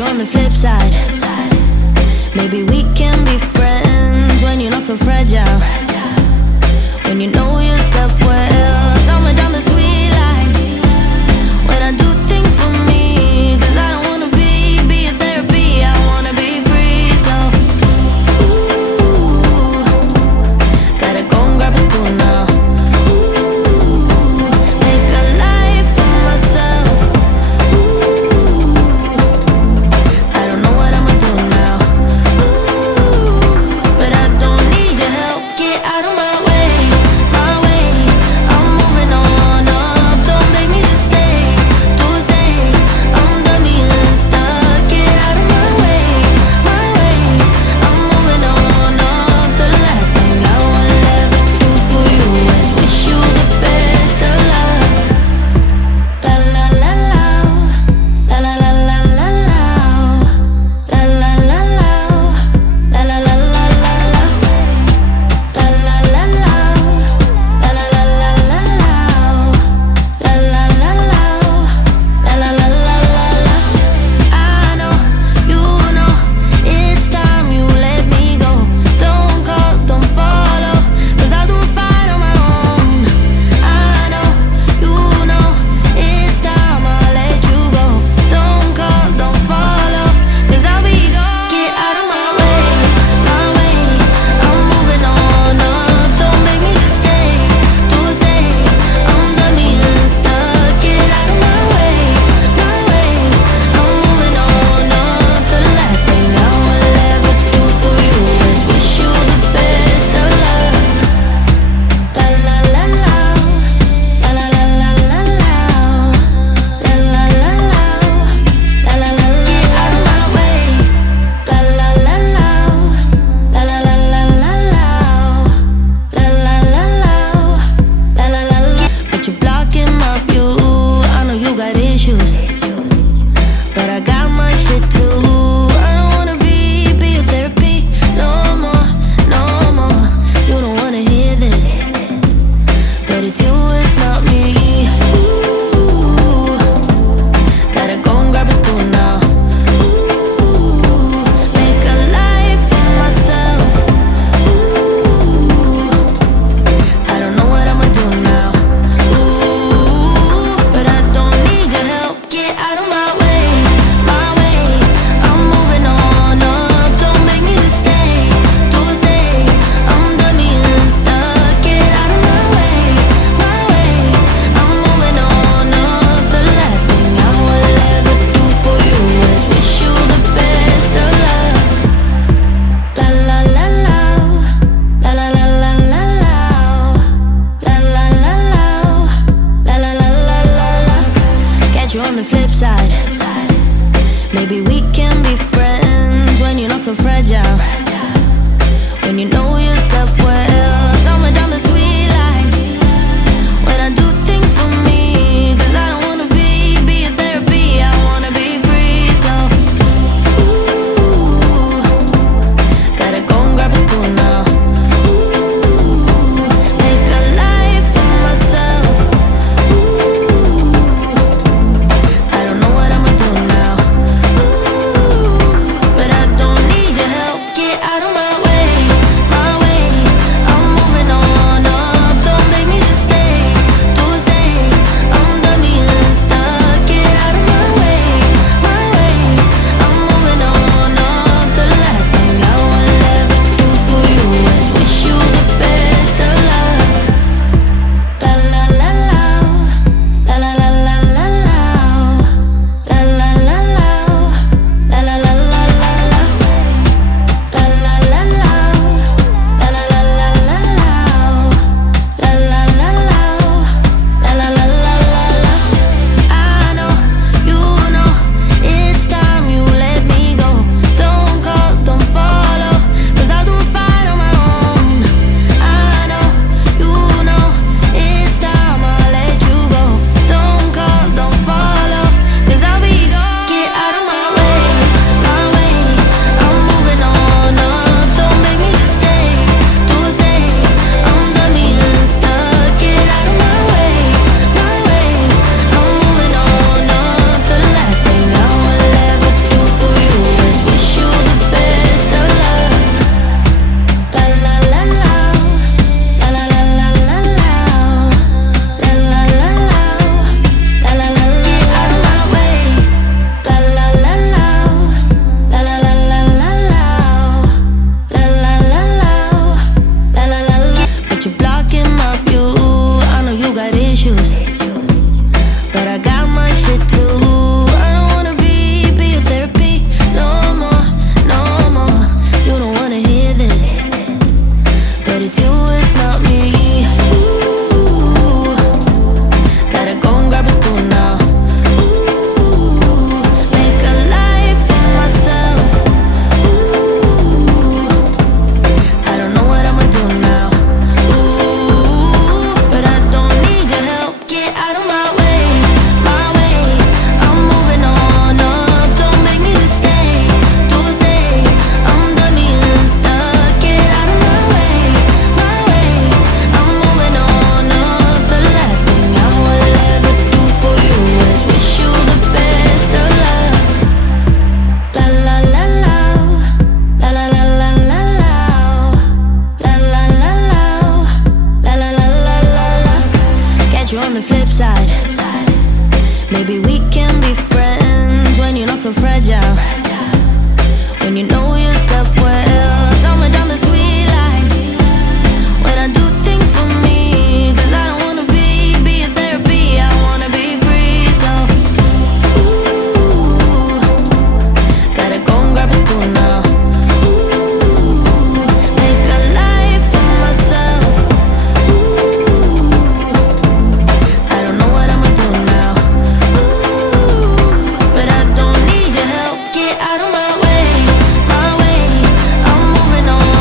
you on the flip side. Maybe we can be friends when you're not so fragile. When you know yourself well, somewhere down the sweet line. When I do things for me, 'cause I don't wanna be a therapy, I wanna be free. So, ooh, gotta go and grab a spoon now. Ooh, make a life for myself. Ooh, I don't know what I'ma do now. Ooh, but I don't need your help. Get out of my way, my way. I'm moving on up. Don't make me just stay, to stay. I'm done being stuck. Get out of my way, my way. I'm moving on up. The last thing I will ever do for you is wish you the best of luck. La la la la, la la la la la la, la la la la, la la la la la la, la la la la, la la la la la, la la la la. I know, you know, it's time you let me go. Don't call, don't follow, 'cause I'll do it fine on my own. I know, you know, it's time I let you go. Don't call, don't follow, 'cause I'll be gone. Get out of my way, my way. I'm moving on up. Don't make me just stay, to stay. I'm done being stuck. Get out of my way, my way. I'm moving on up. The last thing I will ever do for you is wish you the best of luck. La la la la, la la la la la la, la la la la, la la la. Get out of my way, la la la la, la la la la la la, la la la la, la la la. But you're blocking my view. I know you got issues, but I got my shit too. I don't wanna be your therapy no more, no more. You don't wanna hear this, but it's you, it's not me. Ooh, gotta go and grab a spoon now. Ooh, make a life for myself. Ooh, I don't know what I'ma do now. Ooh, but I don't need your help. Get out of my way, my way. I'm moving on up. Don't make me just stay, to stay. I'm done being stuck. Get out of my way, my way. I'm moving on up. The last thing I will ever do for you is wish you the best of luck. La la la la, la la la la la la, la la la la, la la la la la. Catch you on the flip side. Maybe we can be friends when you're not so fragile. When you know yourself well, somewhere down the sweet line. When I do things for me, 'cause I don't wanna be a therapy, I wanna be free. So, ooh, gotta go and grab a spoon now. Ooh, make a life for myself. Ooh, I don't know what I'ma do now. Ooh, but I don't need your help. Get out of my way, my way. I'm moving on up. when you know yourself well. Somewhere down the sweet